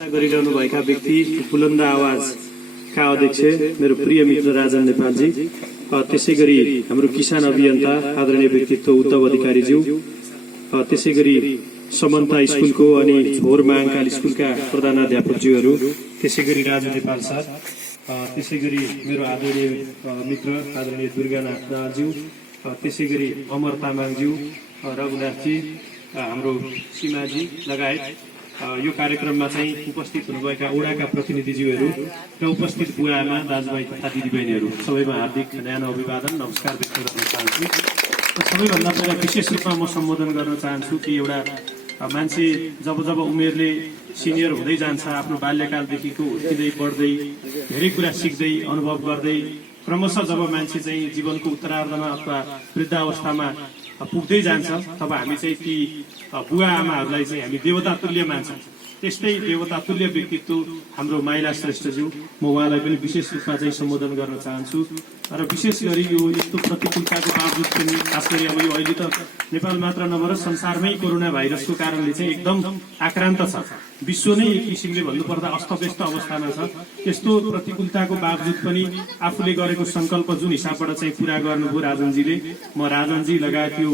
गरिरहनुभएका व्यक्ति बुलन्द आवाजका अध्यक्ष मेरो प्रिय मित्र राजन नेपालजी, त्यसैगरी हाम्रो किसान अभियन्ता आदरणीय व्यक्तित्व उद्धव अधिकारीज्यू, त्यसैगरी समन्ता स्कुलको अनि झोर महाकाल स्कुलका प्रधानाध्यापकज्यूहरू, त्यसैगरी राजु नेपाल सर, त्यसैगरी मेरो आदरणीय मित्र आदरणीय दुर्गानाथ दाहालज्यू, त्यसैगरी अमर तामाङज्यू, रघुनाथजी, हाम्रो सीमाजी लगायत यो कार्यक्रममा चाहिँ उपस्थित हुनुभएका ओडाका प्रतिनिधिज्यूहरू र उपस्थित बुवाआमा दाजुभाइ तथा दिदीबहिनीहरू सबैमा हार्दिक न्यानो अभिवादन नमस्कार व्यक्त गर्न चाहन्छु। सबैभन्दा पहिला विशेष रूपमा म सम्बोधन गर्न चाहन्छु कि एउटा मान्छे जब जब उमेरले सिनियर हुँदै जान्छ, आफ्नो बाल्यकालदेखिको हुर्किँदै बढ्दै धेरै कुरा सिक्दै अनुभव गर्दै क्रमशः जब मान्छे चाहिँ जीवनको उत्तरार्धमा अथवा वृद्धावस्थामा पुग्दै जान्छ, तब हामी चाहिँ ती बुवा आमाहरूलाई चाहिँ हामी देवता तुल्य मान्छौँ। त्यस्तै देवता तुल्य व्यक्तित्व हाम्रो माइला श्रेष्ठज्यू, म उहाँलाई पनि विशेष रूपमा चाहिँ सम्बोधन गर्न चाहन्छु। र विशेष गरी यो यस्तो प्रतिकूलताको बावजुद पनि खास गरी अब यो अहिले त नेपाल मात्र नभएर संसारमै कोरोना भाइरसको कारणले चाहिँ एकदम आक्रान्त छ, विश्व नै एक किसिमले भन्नुपर्दा अस्तव्यस्त अवस्थामा छ। त्यस्तो प्रतिकूलताको बावजुद पनि आफूले गरेको संकल्प जुन हिसाबबाट चाहिँ पूरा गर्नुभयो राजनजीले, म राजनजी लगायत यो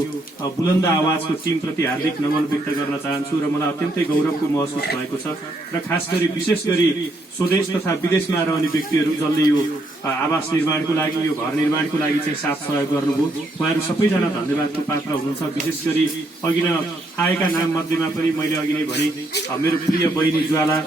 बुलन्द आवाजको टिमप्रति हार्दिक नमन व्यक्त गर्न चाहन्छु र मलाई अत्यन्तै गौरवको महसुस भएको छ। र खास गरी विशेष गरी स्वदेश तथा विदेशमा रहने व्यक्तिहरू जसले यो आवास निर्माणको लागि, यो घर निर्माणको लागि चाहिँ साथ सहयोग गर्नुभयो, उहाँहरू सबैजना धन्यवादको पात्र हुनुहुन्छ। विशेष गरी अघि न आएका नाम मध्येमा पनि मैले अघि नै भने मेरो प्रिय बहिनी ज्वाला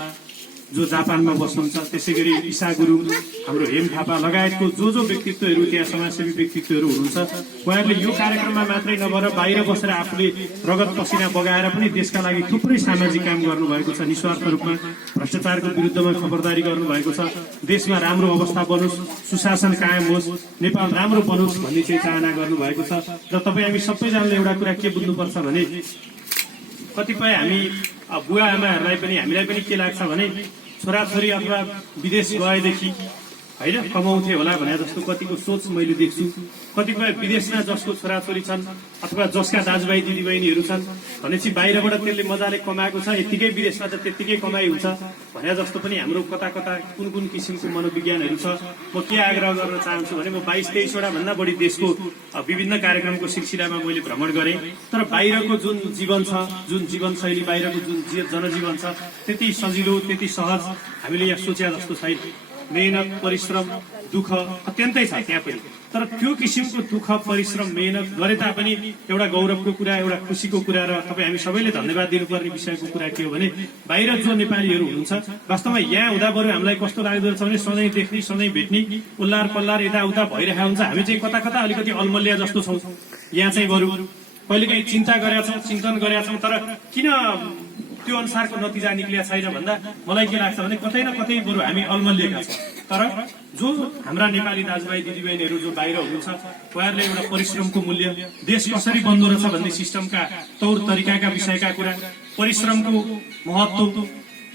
जो जापानमा बस्नुहुन्छ, त्यसै गरी ईशा गुरुङ, हाम्रो हेम थापा लगायतको जो व्यक्तित्वहरू त्यहाँ समाजसेवी व्यक्तित्वहरू हुनुहुन्छ, उहाँहरूले यो कार्यक्रममा मात्रै नभएर बाहिर बसेर आफूले रगत पसिना बगाएर पनि देशका लागि थुप्रै सामाजिक काम गर्नुभएको छ। निस्वार्थ रूपमा भ्रष्टाचारको विरुद्धमा खबरदारी गर्नुभएको छ। देशमा राम्रो अवस्था बनोस्, सुशासन कायम होस्, नेपाल राम्रो बनोस् भन्ने चाहिँ चाहना गर्नुभएको छ। र तपाईँ हामी सबैजनाले एउटा कुरा के बुझ्नुपर्छ भने कतिपय हामी बुवा आमाहरूलाई पनि हामीलाई पनि के लाग्छ भने छोराछोरी अथवा विदेश गएदेखि होइन कमाउँथे होला भने जस्तो कतिको सोच मैले देख्छु। कतिपय विदेशमा जसको छोराछोरी छन् अथवा जसका दाजुभाइ दिदीबहिनीहरू छन् भनेपछि बाहिरबाट त्यसले मजाले कमाएको छ, यत्तिकै विदेशमा त त्यत्तिकै कमाइ हुन्छ भने जस्तो पनि हाम्रो कता कता कुन कुन किसिमको मनोविज्ञानहरू छ। म के आग्रह गर्न चाहन्छु भने म 22-23वटा भन्दा बढी देशको विभिन्न कार्यक्रमको सिलसिलामा मैले भ्रमण गरेँ, तर बाहिरको जुन जीवन छ, जुन जीवनशैली, बाहिरको जुन जनजीवन छ त्यति सजिलो, त्यति सहज हामीले यहाँ सोचे जस्तो छैन। मेहनत, परिश्रम, दुःख अत्यन्तै छ त्यहाँ पनि। तर त्यो किसिमको दुःख, परिश्रम, मेहनत गरे तापनि एउटा गौरवको कुरा, एउटा खुसीको कुरा र तपाईँ हामी सबैले धन्यवाद दिनुपर्ने विषयको कुरा के हो भने बाहिर जो नेपालीहरू हुनुहुन्छ वास्तवमा यहाँ हुँदा बरु हामीलाई कस्तो लाग्दो रहेछ भने सधैँ देख्ने, सधैँ भेट्ने, उल्लार पल्लार यताउता भइरहेको हुन्छ। हामी चाहिँ कता कता अलिकति अलमल्लिया जस्तो छौँ। यहाँ चाहिँ बरु कहिलेकाहीँ चिन्ता गरेका छौँ, चिन्तन गरेका छौँ, तर किन त्यो अनुसारको नतिजा निक्लिया छैन भन्दा मलाई के लाग्छ भने कतै न कतै बरु हामी अलमल्लिएका छौँ। तर जो हाम्रा नेपाली दाजुभाइ दिदीबहिनीहरू जो बाहिर हुनुहुन्छ उहाँहरूले एउटा परिश्रमको मूल्य, देश कसरी बन्दो रहेछ भन्ने सिस्टमका तौर तरिकाका विषयका कुरा, परिश्रमको महत्व,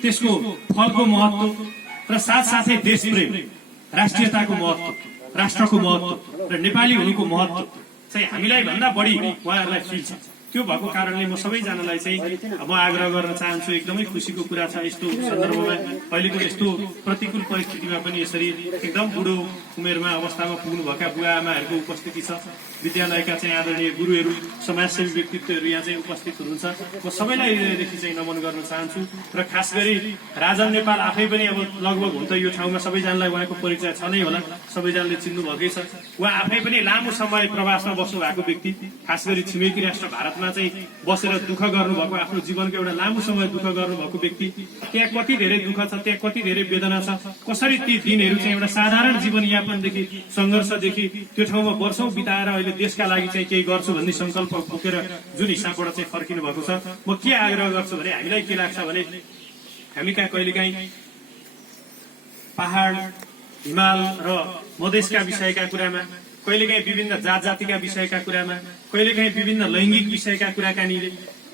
त्यसको फलको महत्व र साथसाथै देशप्रेम, राष्ट्रियताको महत्व, राष्ट्रको महत्व र नेपाली हुनुको महत्व चाहिँ हामीलाई भन्दा बढी उहाँहरूलाई फिल छ। त्यो भएको कारणले म सबैजनालाई चाहिँ म आग्रह गर्न चाहन्छु। एकदमै खुसीको कुरा छ यस्तो सन्दर्भमा, अहिलेको यस्तो प्रतिकूल परिस्थितिमा पनि यसरी एकदम बुढो उमेरमा अवस्थामा पुग्नुभएका बुवा आमाहरूको उपस्थिति छ। विद्यालयका चाहिँ आदरणीय गुरुहरू, समाजसेवी व्यक्तित्वहरू यहाँ चाहिँ उपस्थित हुनुहुन्छ। म सबैलाई हृदयदेखि चाहिँ नमन गर्न चाहन्छु। र खास गरी राजन नेपाल आफै पनि अब लगभग हुन त यो ठाउँमा सबैजनालाई उहाँको परिचय छ नै होला, सबैजनाले चिन्नु भएकै छ। उहाँ आफै पनि लामो समय प्रवासमा बस्नु भएको व्यक्ति, खास गरी छिमेकी राष्ट्र भारतमा चाहिँ बसेर दुःख गर्नुभएको, आफ्नो जीवनको एउटा लामो समय दुःख गर्नुभएको व्यक्ति। त्यहाँ कति धेरै दुःख छ, त्यहाँ कति धेरै वेदना छ, कसरी ती दिनहरू चाहिँ एउटा साधारण जीवनयापनदेखि, सङ्घर्षदेखि त्यो ठाउँमा वर्षौं बिताएर अहिले देशका लागि चाहिँ केही गर्छु भन्ने संकल्प बोकेर जुन हिसाबबाट चाहिँ फर्किनु भएको छ। म के आग्रह गर्छु भने हामीलाई के लाग्छ भने हामी कहाँ कहिलेकाहीँ पहाड, हिमाल र मधेसका विषयका कुरामा, कहिलेकाहीँ विभिन्न जात जातिका विषयका कुरामा, कहिलेकाहीँ विभिन्न लैङ्गिक विषयका कुराकानीले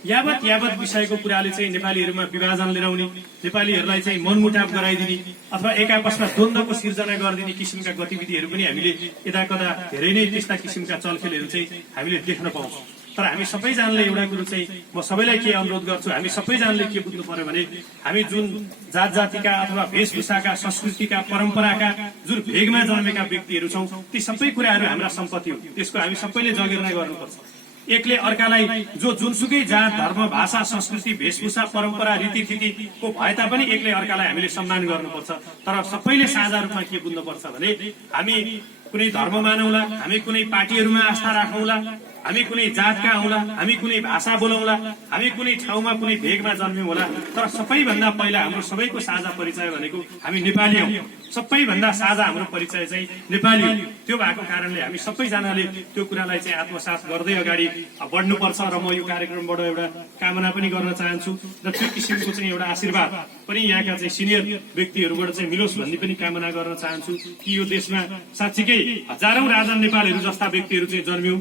यावत विषयको कुराले चाहिँ नेपालीहरूमा विभाजन लिएर आउने, नेपालीहरूलाई चाहिँ मनमुटाव गराइदिने अथवा एक आपसमा द्वन्द्वको सिर्जना गरिदिने किसिमका गतिविधिहरू पनि हामीले यता कता धेरै नै त्यस्ता किसिमका चलखेलहरू चाहिँ हामीले देख्न पाउँछौँ। तर हामी सबैजनाले एउटा कुरो चाहिँ म सबैलाई के अनुरोध गर्छु, हामी सबैजनाले के बुझ्नु पर्यो भने हामी जुन जात जातिका अथवा वेशभूषाका, संस्कृतिका, परम्पराका जुन भेगमा जन्मेका व्यक्तिहरू छौँ, ती सबै कुराहरू हाम्रा सम्पत्ति हो। त्यसको हामी सबैले जगेर्ना गर्नुपर्छ। एकले अर्कालाई जो जुनसुकै जात, धर्म, भाषा, संस्कृति, वेशभूषा, परम्परा, रीतिथितिको भए तापनि एकले अर्कालाई हामीले सम्मान गर्नुपर्छ। तर सबैले साझा रूपमा के बुझ्नुपर्छ भने हामी कुनै धर्म मानौला, हामी कुनै पार्टीहरूमा आस्था राखौँला, हामी कुनै जातका हौला, हामी कुनै भाषा बोलौँला, हामी कुनै ठाउँमा कुनै भेगमा जन्म्यौँ होला, तर सबैभन्दा पहिला हाम्रो सबैको साझा परिचय भनेको हामी नेपाली हौँ। सबैभन्दा साझा हाम्रो परिचय चाहिँ नेपाली हो। त्यो भएको कारणले हामी सबैजनाले त्यो कुरालाई चाहिँ आत्मसात गर्दै अगाडि बढ्नुपर्छ। र म यो कार्यक्रमबाट एउटा कामना पनि गर्न चाहन्छु र त्यो किसिमको चाहिँ एउटा आशीर्वाद पनि यहाँका चाहिँ सिनियर व्यक्तिहरूबाट चाहिँ मिलोस् भन्ने पनि कामना गर्न चाहन्छु कि यो देशमा साँच्चीकै हजारौं राजन नेपालहरू जस्ता व्यक्तिहरू चाहिँ जन्मियौं,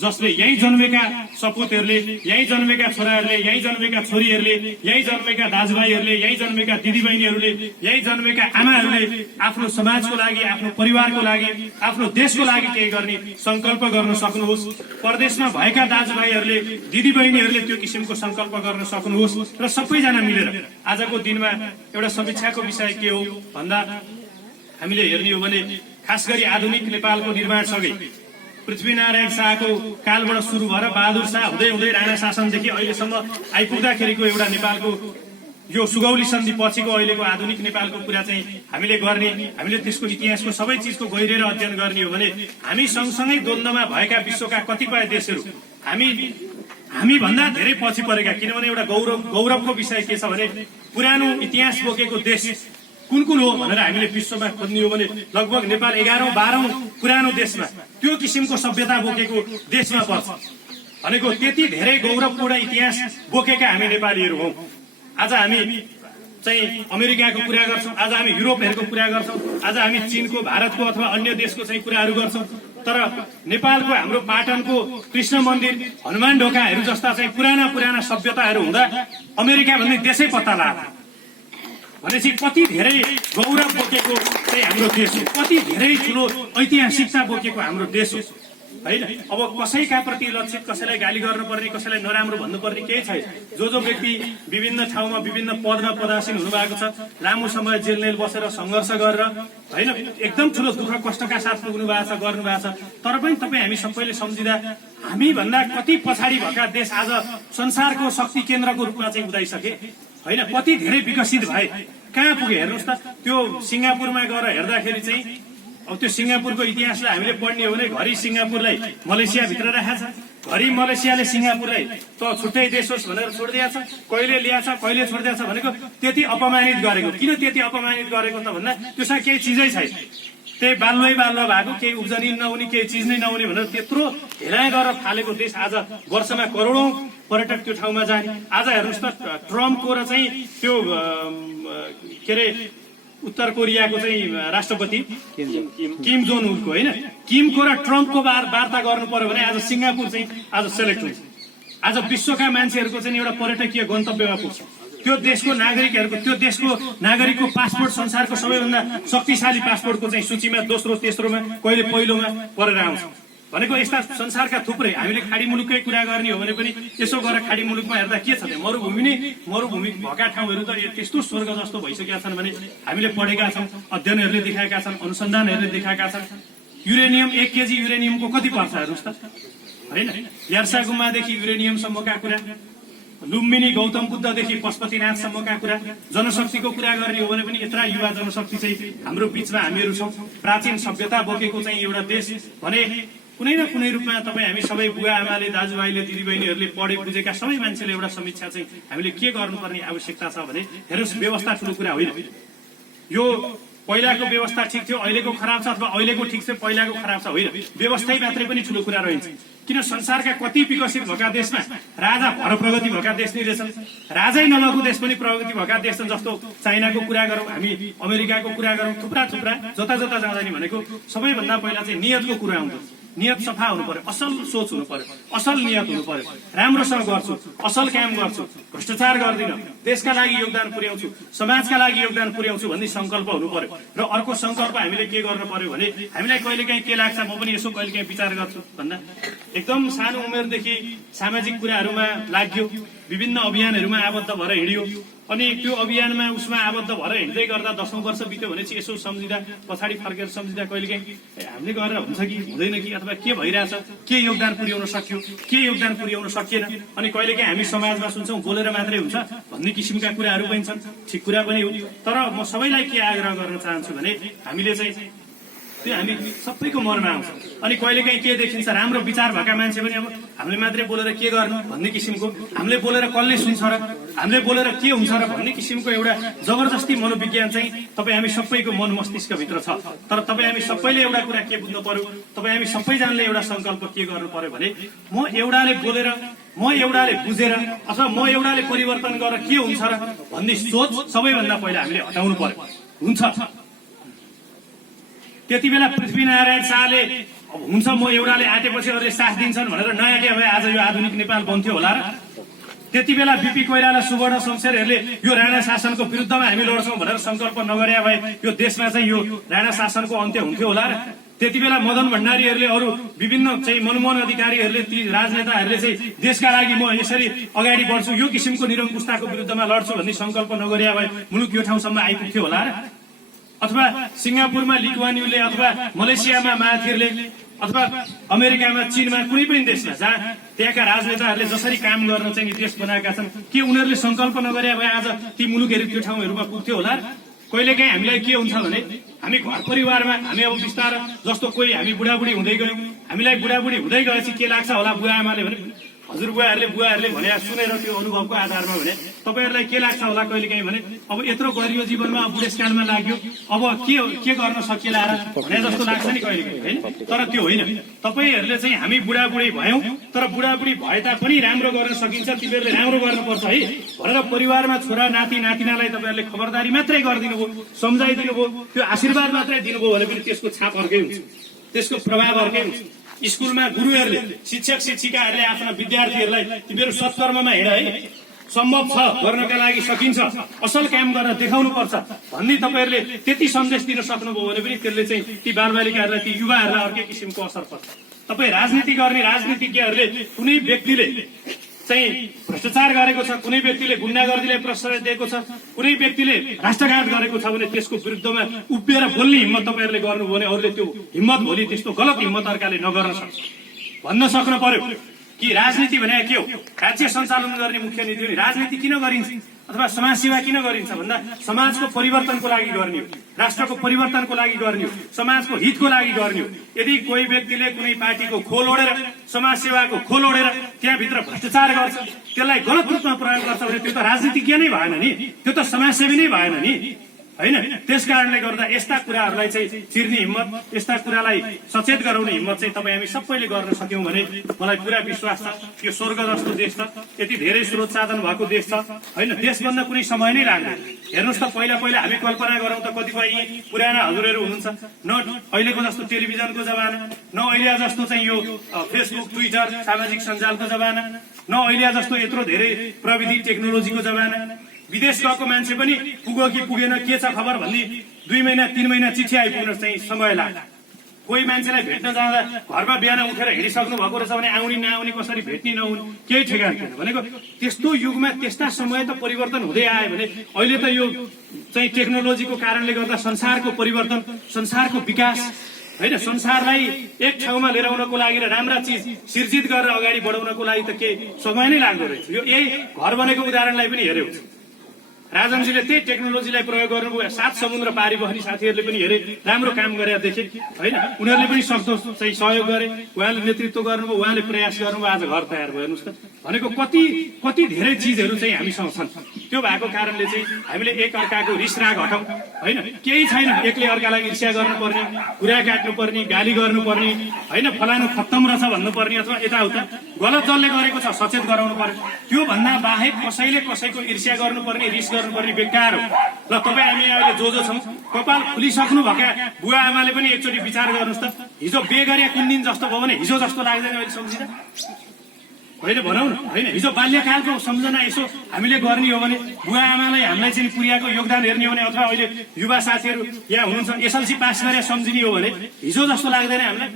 जसले यही जन्मेका सपुतहरूले, यही जन्मेका छोराहरूले, यही जन्मेका छोरीहरूले, यही जन्मेका दाजुभाइहरूले, यही जन्मेका दिदीबहिनीहरूले, यही जन्मेका आमाहरूले आफ्नो समाजको लागि, आफ्नो परिवारको लागि, आफ्नो देशको लागि केही गर्ने संकल्प गर्न सक्नुहोस्। परदेशमा भएका दाजुभाइहरूले, दिदीबहिनीहरूले त्यो किसिमको संकल्प गर्न सक्नुहोस् र सबैजना मिलेर आजको दिनमा एउटा समीक्षाको विषय के हो भन्दा हामीले हेर्ने हो भने खास गरी आधुनिक नेपालको निर्माणसँगै पृथ्वीनारायण शाहको कालबाट सुरु भएर बहादुर शाह हुँदै हुँदै राणा शासनदेखि अहिलेसम्म आइपुग्दाखेरिको एउटा नेपालको यो सुगौली सन्धि पछिको अहिलेको आधुनिक नेपालको कुरा चाहिँ हामीले गर्ने, हामीले त्यसको इतिहासको सबै चिजको गहिरेर अध्ययन गर्ने हो भने हामी सँगसँगै द्वन्द्वमा भएका विश्वका कतिपय देशहरू हामी भन्दा धेरै पछि परेका, किनभने एउटा गौरवको विषय के छ भने पुरानो इतिहास बोकेको देश कुन कुन हो भनेर हामीले विश्वमा खोज्ने हो भने लगभग नेपाल 11औं 12औं पुरानो देशमा त्यो किसिमको सभ्यता बोकेको देशमा पर्छ। भनेको त्यति धेरै गौरवपूर्ण इतिहास बोकेका हामी नेपालीहरू हौं। आज हामी चाहिँ अमेरिकाको कुरा गर्छौं, आज हामी युरोपहरूको कुरा गर्छौं, आज हामी चीनको, भारतको अथवा अन्य देशको चाहिँ कुराहरू गर्छौं, तर नेपालको हाम्रो पाटनको कृष्ण मन्दिर, हनुमान ढोकाहरू जस्ता चाहिँ पुराना सभ्यताहरू हुँदा अमेरिका भन्ने देशै पत्ता लाग्यो भनेपछि कति धेरै गौरव बोकेको चाहिँ हाम्रो देश हो, कति धेरै ठुलो ऐतिहासिकता बोकेको हाम्रो देश हो हैन। अब कसैका प्रति लक्षित, कसैलाई गाली गर्नुपर्ने, कसैलाई नराम्रो भन्नुपर्ने केही छैन। जो व्यक्ति विभिन्न ठाउँमा विभिन्न पदमा पदासीन हुनुभएको छ, लामो समय जेल बसेर संघर्ष गरेर हैन एकदम ठुलो दुःख कष्टका साथ पुग्नु भएको छ, गर्नु भएको छ, तर पनि तपाईँ हामी सबैले सम्झिँदा हामी भन्दा कति पछाडि भएका देश आज संसारको शक्ति केन्द्रको रूपमा चाहिँ उदाइसके हैन, कति धेरै विकसित भए, कहाँ पुगे हेर्नुहोस् त। त्यो सिङ्गापुरमा गएर हेर्दाखेरि चाहिँ अब त्यो सिङ्गापुरको इतिहासलाई हामीले पढ्ने हो भने घरि सिङ्गापुरलाई मलेसिया भित्र राखेको छ, घरि मलेसियाले सिङ्गापुरलाई त छुट्टै देश होस् भनेर छोडिदिएको छ, कहिले ल्याएछ कहिले छोडिदिएको छ भनेको त्यति अपमानित गरेको। किन त्यति अपमानित गरेको त भन्दा त्योसँग केही चिजै छैन, त्यही बाल्लै बाल्ल भएको, केही उब्जनी नहुने, केही चिज नै नहुने भनेर त्यत्रो हेला गरेर फालेको देश आज वर्षमा करोडौं पर्यटक त्यो ठाउँमा जाने। आज हेर्नुहोस् त ट्रम्पको र चाहिँ त्यो के अरे उत्तर कोरियाको चाहिँ राष्ट्रपति किम जोन उनको होइन, किमको र ट्रम्पको वार्ता गर्नु पर्यो भने आज सिङ्गापुर चाहिँ आज सेलेक्ट हुन्छ। आज विश्वका मान्छेहरूको चाहिँ एउटा पर्यटकीय गन्तव्यमा पुग्छ। त्यो देशको नागरिकहरूको, त्यो देशको नागरिकको पासपोर्ट संसारको सबैभन्दा शक्तिशाली पासपोर्टको चाहिँ सूचीमा दोस्रो तेस्रोमा कहिले पहिलोमा परेर आउँछ। भनेको यस्ता संसारका थुप्रै, हामीले खाडी मुलुककै कुरा गर्ने हो भने पनि यसो गरेर खाडी मुलुकमा हेर्दा के छ, मरुभूमि भएका ठाउँहरू त त्यस्तो स्वर्ग जस्तो भइसकेका छन् भने हामीले पढेका छौँ, अध्ययनहरूले देखाएका छन्, अनुसन्धानहरूले देखाएका छन्। युरेनियम 1 केजी युरेनियमको कति पर्छ हेर्नुहोस् त हैन। यार्सा गुम्बादेखि युरेनियमसम्मका कुरा, लुम्बिनी गौतम बुद्धदेखि पशुपतिनाथसम्मका कुरा, जनशक्तिको कुरा गर्ने हो भने पनि यत्रा युवा जनशक्ति चाहिँ हाम्रो बीचमा हामीहरू छौँ। प्राचीन सभ्यता बोकेको चाहिँ एउटा देश भने कुनै न कुनै रूपमा तपाईँ हामी सबै बुवा आमाले, दाजुभाइले, दिदीबहिनीहरूले पढे बुझेका सबै मान्छेले एउटा समीक्षा चाहिँ हामीले के गर्नुपर्ने आवश्यकता छ भने हेर्नुहोस्, व्यवस्था ठुलो कुरा होइन। यो पहिलाको व्यवस्था ठिक थियो, अहिलेको खराब छ, अथवा अहिलेको ठिक छ पहिलाको खराब छ होइन, व्यवस्थै मात्रै पनि ठुलो कुरा रहन्छ। किन संसारका कति विकसित भएका देशमा राजा भएर प्रगति भएका देश नै रहेछन्, राजै नभएको देश पनि प्रगति भएका देश छन्। जस्तो चाइनाको कुरा गरौँ, हामी अमेरिकाको कुरा गरौँ, थुप्रा जता जाँदा नि भनेको सबैभन्दा पहिला चाहिँ नियतको कुरा आउँछ। नियत सफा हुनु पर्यो, असल सोच हुनु पर्यो, असल नियत हुनु पर्यो, राम्रोसँग गर्छु, असल काम गर्छु, भ्रष्टाचार गर्दिन, देशका लागि योगदान पुर्याउँछु, समाजका लागि योगदान पुर्याउँछु भन्ने संकल्प हुनु पर्यो। र अर्को संकल्प हामीले के गर्नु पर्यो भने हामीलाई कहिलेकाहीँ के लाग्छ, म पनि यसो कहिलेकाहीँ विचार गर्छु भन्दा एकदम सानो उमेरदेखि सामाजिक कुराहरूमा लाग्यो, विभिन्न अभियानहरूमा आबद्ध भएर हिँड्यो, अनि त्यो अभियानमा उसमा आबद्ध भएर हिँड्दै गर्दा 10औं वर्ष बित्यो भने चाहिँ यसो सम्झिँदा पछाडि फर्केर सम्झिँदा कहिलेकाहीँ हामीले गरेर हुन्छ कि हुँदैन कि, अथवा के भइरहेछ, के योगदान पुर्याउन सक्यो, के योगदान पुर्याउन सकिएन, अनि कहिलेकाहीँ हामी समाजमा सुन्छौँ बोलेर मात्रै हुन्छ भन्ने किसिमका कुराहरू पनि छन्। ठिक कुरा पनि हो, तर म सबैलाई के आग्रह गर्न चाहन्छु भने हामीले चाहिँ त्यो हामी सबैको मनमा आउँछ। अनि कहिलेकाहीँ के देखिन्छ, राम्रो विचार भएका मान्छे पनि अब हामीले मात्रै बोलेर के गर्नु भन्ने किसिमको, हामीले बोलेर कसले सुन्छ र, हामीले बोलेर के हुन्छ र भन्ने किसिमको एउटा जबरजस्ती मनोविज्ञान चाहिँ तपाईँ हामी सबैको मन मस्तिष्कभित्र छ। तर तपाईँ हामी सबैले एउटा कुरा के बुझ्नु पर्यो, तपाईँ हामी सबैजनाले एउटा संकल्प के गर्नु पर्यो भने म एउटाले बोलेर, म एउटाले बुझेर, अथवा म एउटाले परिवर्तन गरेर के हुन्छ र भन्ने सोच सबैभन्दा पहिला हामीले हटाउनु पर्यो। हुन्छ त्यति बेला पृथ्वीनारायण शाहले हुन्छ म एउटाले आँटेपछि अरूले साथ दिन्छन् भनेर नआँटे भए आज यो आधुनिक नेपाल बन्थ्यो होला र? त्यति बेला बीपी कोइराला, सुवर्ण शमशेरहरूले यो राणा शासनको विरुद्धमा हामी लड्छौँ भनेर संकल्प नगरे भए यो देशमा चाहिँ यो राणा शासनको अन्त्य हुन्थ्यो होला र? त्यति बेला मदन भण्डारीहरूले, अरू विभिन्न चाहिँ मनमोहन अधिकारीहरूले, ती राजनेताहरूले चाहिँ देशका लागि म यसरी अगाडि बढ्छु, यो किसिमको निरङ्कुशताको विरुद्धमा लड्छु भन्ने संकल्प नगरे भए मुलुक यो ठाउँसम्म आइपुग्थ्यो होला र? अथवा सिङ्गापुरमा ली कुआन यूले, अथवा मलेसियामा महाथिरले, अथवा अमेरिकामा, चीनमा, कुनै पनि देशमा जहाँ त्यहाँका राजनेताहरूले जसरी काम गर्न चाहिँ देश बनाएका छन्, के उनीहरूले संकल्प नगरे भए आज ती मुलुकहरू त्यो ठाउँहरूमा पुग्थ्यो होला? कहिलेकाहीँ हामीलाई के हुन्छ भने हामी घर परिवारमा हामी अब बिस्तार जस्तो कोही हामी बुढाबुढी हुँदै गयौँ, हामीलाई बुढाबुढी हुँदै गएपछि के लाग्छ होला बुवा आमाले भने हजुरबुवाहरूले भने सुनेर त्यो अनुभवको आधारमा भने तपाईँहरूलाई के लाग्छ होला कहिलेकाहीँ भने अब यत्रो गरियो जीवनमा, बुढेसकालमा लाग्यो, अब के गर्न सकिएला र भने जस्तो लाग्छ नि कहिलेकाहीँ, होइन? तर त्यो होइन, तपाईँहरूले चाहिँ हामी बुढाबुढी भयौँ, तर बुढाबुढी भए तापनि राम्रो गर्न सकिन्छ, तिमीहरूले राम्रो गर्नुपर्छ है भनेर परिवारमा छोरा नाति नातिनालाई तपाईँहरूले खबरदारी मात्रै गरिदिनु भयो, सम्झाइदिनु भयो, त्यो आशीर्वाद मात्रै दिनुभयो भने पनि त्यसको छाप अर्कै हुन्छ, त्यसको प्रभाव अर्कै हुन्छ। स्कुलमा गुरुहरूले, शिक्षक शिक्षिकाहरूले आफ्ना विद्यार्थीहरूलाई तिमीहरू सत्कर्ममा हिँड है, सम्भव छ, गर्नका लागि सकिन्छ, असल काम गर्न देखाउनु पर्छ भन्ने तपाईँहरूले त्यति सन्देश दिन सक्नुभयो भने पनि त्यसले चाहिँ ती बालबालिकाहरूलाई, ती युवाहरूलाई अर्कै किसिमको असर पर्छ। तपाईँ राजनीति गर्ने राजनीतिज्ञहरूले कुनै व्यक्तिले चाहिँ भ्रष्टाचार गरेको छ, कुनै व्यक्तिले गुण्डागर्दीलाई प्रश्रय दिएको छ, कुनै व्यक्तिले राष्ट्रघात गरेको छ भने त्यसको विरुद्धमा उभिएर बोल्ने हिम्मत तपाईँहरूले गर्नुभयो भने अरूले त्यो हिम्मत भोलि त्यस्तो गलत हिम्मत अर्काले नगर्न सक्छ भन्न सक्नु पर्यो कि राजनीति भने के हो? राज्य सञ्चालन गर्ने मुख्य नीति हो। राजनीति किन गरिन्छ अथवा समाजसेवा किन गरिन्छ भन्दा समाजको परिवर्तनको लागि गर्ने हो, राष्ट्रको परिवर्तनको लागि गर्ने हो, समाजको हितको लागि गर्ने हो। यदि कोही व्यक्तिले कुनै पार्टीको खोल ओढेर, समाजसेवाको खोल ओढेर त्यहाँभित्र भ्रष्टाचार गर्छ, त्यसलाई गलत रूपमा प्रयोग गर्छ भने त्यो त राजनीतिज्ञ नै भएन नि, त्यो त समाजसेवी नै भएन नि, होइन? त्यस कारणले गर्दा यस्ता कुराहरूलाई चाहिँ चिर्ने हिम्मत, यस्ता कुरालाई सचेत गराउने हिम्मत चाहिँ तपाईँ हामी सबैले गर्न सक्यौँ भने मलाई पुरा विश्वास छ यो स्वर्ग जस्तो देश छ, यति धेरै स्रोत साधन भएको देश छ, होइन? देशभन्दा कुनै समय नै लाग्दैन। हेर्नुहोस् त, पहिला हामी कल्पना गरौँ त कतिपय यी पुराना हजुरहरू हुनुहुन्छ, न अहिलेको जस्तो टेलिभिजनको जमाना, न अहिले जस्तो चाहिँ यो फेसबुक, ट्विटर, सामाजिक सञ्जालको जमाना, न अहिले जस्तो यत्रो धेरै प्रविधि टेक्नोलोजीको जमाना। विदेश गएको मान्छे पनि पुग्यो कि पुगेन, के छ खबर भन्ने 2 महिना 3 महिना चिठी आइपुग्न चाहिँ समय लाग्छ। कोही मान्छेलाई भेट्न जाँदा घरमा बिहान उठेर हिँडिसक्नु भएको रहेछ भने आउने नआउने, कसरी भेट्ने नहुने केही ठेगान थिएन भनेको। त्यस्तो युगमा त्यस्ता समय त परिवर्तन हुँदै आयो भने अहिले त यो चाहिँ टेक्नोलोजीको कारणले गर्दा संसारको परिवर्तन, संसारको विकास, होइन? संसारलाई एक ठाउँमा लिएर आउनको लागि र राम्रा चिज सिर्जित गरेर अगाडि बढाउनको लागि त केही समय नै लाग्दो रहेछ। यो यही घर बनेको उदाहरणलाई पनि हेऱ्यो, राजनजीले त्यही टेक्नोलोजीलाई प्रयोग गर्नुभयो, 7 समुद्र पारी बस्ने साथीहरूले पनि हेरे राम्रो काम गरेर देखे, होइन? उनीहरूले पनि सक्दो चाहिँ सहयोग गरे, उहाँले नेतृत्व गर्नुभयो, उहाँले प्रयास गर्नुभयो, आज घर तयार भयो। हेर्नुहोस् त, भनेको कति धेरै चिजहरू चाहिँ हामीसँग छन्। त्यो भएको कारणले चाहिँ हामीले एक अर्काको रिस राग हटाउँ होइन, केही छैन एकले अर्कालाई ईर्ष्या गर्नुपर्ने, कुरा काट्नुपर्ने, गाली गर्नुपर्ने होइन, फलानु खत्तम रहेछ भन्नुपर्ने अथवा यताउता गलत जसले गरेको छ सचेत गराउनु पर्यो। त्यो भन्दा बाहेक कसैले कसैको ईर्ष्या गर्नुपर्ने, रिस गर्नुपर्ने बेकार हो। ल तपाईँ हामी अहिले जो छौँ कपाल फुलिसक्नु भएका बुवा आमाले पनि एकचोटि विचार गर्नुहोस् त, हिजो बे गरे कुन दिन जस्तो भयो भने हिजो जस्तो लाग्दैन अहिले सम्झिँदा होइन, भनौँ न होइन। हिजो बाल्यकालको सम्झना यसो हामीले गर्ने हो भने बुवा आमालाई हामीलाई चाहिँ पुर्याएको योगदान हेर्ने हो भने अथवा अहिले युवा साथीहरू यहाँ हुनुहुन्छ एसएलसी पास गरेर सम्झिने हो भने हिजो जस्तो लाग्दैन हामीलाई।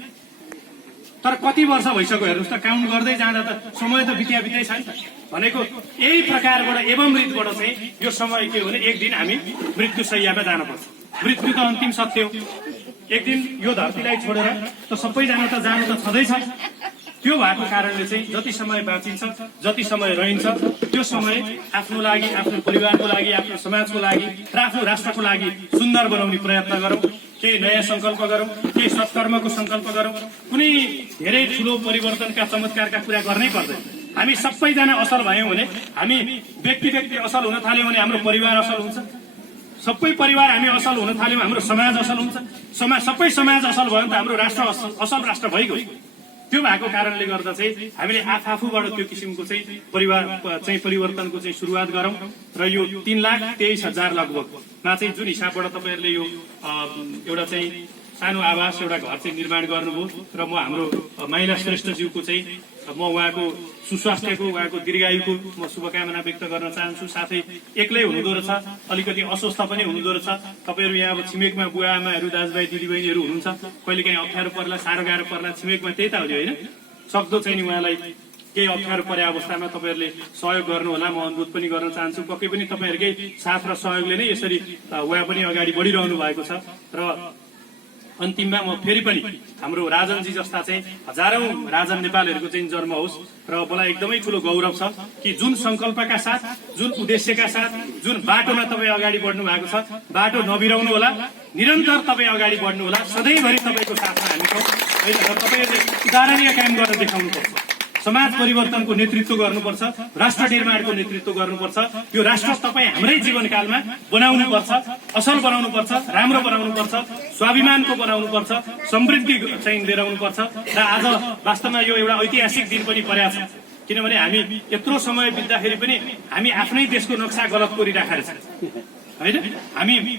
तर कति वर्ष भइसक्यो हेर्नुहोस् त, काउन्ट गर्दै जाँदा त समय त बित्या छ नि त। भनेको यही प्रकारबाट एवं मृतबाट चाहिँ यो समय के हो भने एक दिन हामी मृत्यु शैय्यामा जानुपर्छ। मृत्यु त अन्तिम सत्य हो। एक दिन यो धरतीलाई छोडेर त सबैजना त जानु त छँदैछ। त्यो भएको कारणले चाहिँ जति समय बाँचिन्छ, जति समय रहन्छ, त्यो समय आफ्नो लागि, आफ्नो परिवारको लागि, आफ्नो समाजको लागि र आफ्नो राष्ट्रको लागि सुन्दर बनाउने प्रयत्न गरौँ। केही नयाँ संकल्प गरौँ, केही सत्कर्मको संकल्प गरौँ। कुनै धेरै ठुलो परिवर्तनका चमत्कारका कुरा गर्नै पर्दैन। हामी सबैजना असल भयौँ भने, हामी व्यक्ति असल हुन थाल्यौँ भने हाम्रो परिवार असल हुन्छ। सबै परिवार हामी असल हुन थाल्यौँ हाम्रो समाज असल हुन्छ। सबै समाज असल भयो भने त हाम्रो राष्ट्र असल राष्ट्र भइगयो। त्यो भएको कारणले गर्दा चाहिँ हामीले आफूबाट त्यो किसिमको चाहिँ परिवार चाहिँ परिवर्तनको चाहिँ सुरुवात गरौँ। र यो 3,23,000 लगभगमा चाहिँ जुन हिसाबबाट तपाईँहरूले यो एउटा चाहिँ सानो आवास एउटा घर चाहिँ निर्माण गर्नुभयो र म हाम्रो माइला श्रेष्ठज्यूको चाहिँ म उहाँको सुस्वास्थ्यको, उहाँको दीर्घायुको म शुभकामना व्यक्त गर्न चाहन्छु। साथै एक्लै हुनुहुँदो रहेछ, अलिकति अस्वस्थ पनि हुनुहुँदो रहेछ। तपाईँहरू यहाँ अब छिमेकमा बुवा आमाहरू, दाजुभाइ दिदीबहिनीहरू हुनुहुन्छ, कहिलेकाहीँ अप्ठ्यारो पर्ला, साह्रो गाह्रो पर्ला, छिमेकमा त्यही त हो नि होइन। सक्दो चाहिँ नि उहाँलाई केही अप्ठ्यारो परे अवस्थामा तपाईँहरूले सहयोग गर्नुहोला, म अनुरोध पनि गर्न चाहन्छु। पक्कै पनि तपाईँहरूकै साथ र सहयोगले नै यसरी उहाँ पनि अगाडि बढिरहनु भएको छ। र अन्तिममा म फेरि पनि हाम्रो राजनजी जस्ता चाहिँ हजारौं राजन नेपालहरूको चाहिँ जन्म होस् र मलाई एकदमै ठुलो गौरव छ कि जुन संकल्पका साथ, जुन उद्देश्यका साथ, जुन बाटोमा तपाईँ अगाडि बढ्नु भएको छ, बाटो नबिराउनु होला, निरन्तर तपाईँ अगाडि बढ्नु होला। सधैँभरि तपाईँको साथमा हामी छौँ होइन। र तपाईँहरूले उदाहरणीय काम गरेर देखाउनुपर्छ। समाज परिवर्तनको नेतृत्व गर्नुपर्छ, राष्ट्र निर्माणको नेतृत्व गर्नुपर्छ। यो राष्ट्र तपाईँ हाम्रै जीवनकालमा बनाउनुपर्छ, असल बनाउनुपर्छ, राम्रो बनाउनुपर्छ, स्वाभिमानको बनाउनुपर्छ, समृद्धि चाहिँ लिएर आउनुपर्छ। र आज वास्तवमा यो एउटा ऐतिहासिक दिन पनि परेको छ, किनभने हामी यत्रो समय बित्दाखेरि पनि हामी आफ्नै देशको नक्सा गलत कोरिराखेका छौँ होइन।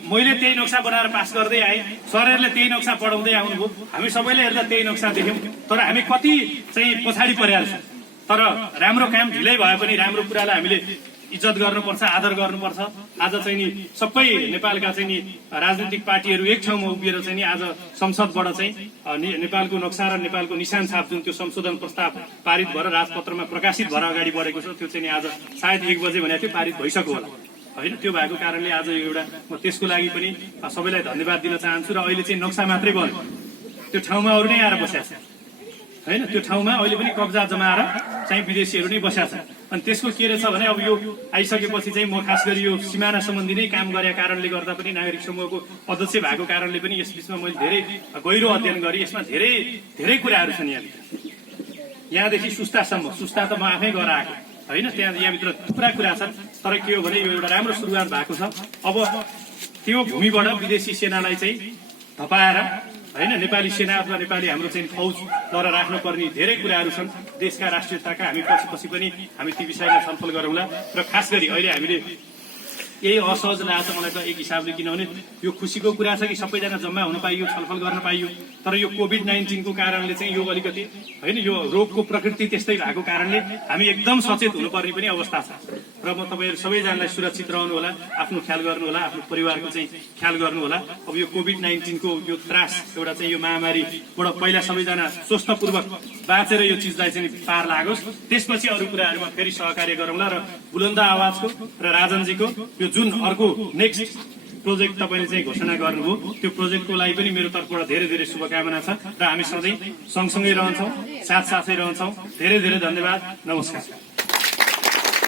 मैले त्यही नक्सा बनाएर पास गर्दै आएँ, सरहरूले त्यही नक्सा पढाउँदै आउनुभयो, हामी सबैले हेर्दा त्यही नक्सा देख्यौँ। तर हामी कति चाहिँ पछाडि परिहाल्छ। तर राम्रो काम ढिलै भए पनि राम्रो कुरालाई हामीले इज्जत गर्नुपर्छ, आदर गर्नुपर्छ। आज चाहिँ नि सबै नेपालका चाहिँ नि राजनीतिक पार्टीहरू एक ठाउँमा उभिएर चाहिँ नि आज संसदबाट चाहिँ नेपालको नक्सा र नेपालको निशान छाप जुन त्यो संशोधन प्रस्ताव पारित भएर राजपत्रमा प्रकाशित भएर अगाडि बढेको छ, त्यो चाहिँ नि आज सायद 1 बजे भनेको थियो, पारित भइसक्यो होला होइन। त्यो भएको कारणले आज एउटा म त्यसको लागि पनि सबैलाई धन्यवाद दिन चाहन्छु। र अहिले चाहिँ नक्सा मात्रै बन्यो, त्यो ठाउँमा अरू नै आएर बसेका छ होइन। त्यो ठाउँमा अहिले पनि कब्जा जमाएर चाहिँ विदेशीहरू नै बसेका छन्। अनि त्यसको के रहेछ भने अब यो आइसकेपछि चाहिँ म खास गरी यो सिमाना सम्बन्धी नै काम गरेका कारणले गर्दा पनि, नागरिक समूहको अध्यक्ष भएको कारणले पनि यस बिचमा मैले धेरै गहिरो अध्ययन गरेँ। यसमा धेरै धेरै कुराहरू छन् यहाँदेखि सुस्तासम्म। सुस्ता त म आफै गएर आएको होइन, यहाँभित्र थुप्रा कुरा छन्। तर के हो भने यो एउटा राम्रो सुरुवात भएको छ। अब त्यो भूमिबाट विदेशी सेनालाई चाहिँ धपाएर होइन नेपाली सेना अथवा नेपाली हाम्रो चाहिँ फौजद्वारा राख्नुपर्ने धेरै कुराहरू छन् देशका राष्ट्रियताका। हामी पछि पनि हामी ती विषयमा छलफल गरौँला। र खास गरी अहिले हामीले यही असहज लाग्छ मलाई त एक हिसाबले, किनभने यो खुसीको कुरा छ कि सबैजना जम्मा हुन पाइयो, छलफल गर्न पाइयो। तर यो कोभिड-19 को कारणले चाहिँ यो अलिकति होइन, यो रोगको प्रकृति त्यस्तै भएको कारणले हामी एकदम सचेत हुनुपर्ने पनि अवस्था छ। र म तपाईँहरू सबैजनालाई सुरक्षित रहनु होला, आफ्नो ख्याल गर्नु होला, आफ्नो परिवारको चाहिँ ख्याल गर्नु होला। अब यो कोभिड-19 को यो त्रास एउटा चाहिँ यो महामारीबाट पहिला सबैजना स्वस्थपूर्वक बाँचेर यो चिजलाई चाहिँ पार लागोस्, त्यसपछि अरू कुराहरूमा फेरि सहकार्य गरौँला। र बुलन्द आवाजको र राजनजीको यो जुन अर्को नेक्स्ट प्रोजेक्ट तपाईँले चाहिँ घोषणा गर्नुभयो, त्यो प्रोजेक्टको लागि पनि मेरो तर्फबाट धेरै धेरै शुभकामना छ। र हामी सधैँ सँगसँगै रहन्छौँ, साथसाथै रहन्छौँ। धेरै धेरै धन्यवाद, नमस्कार।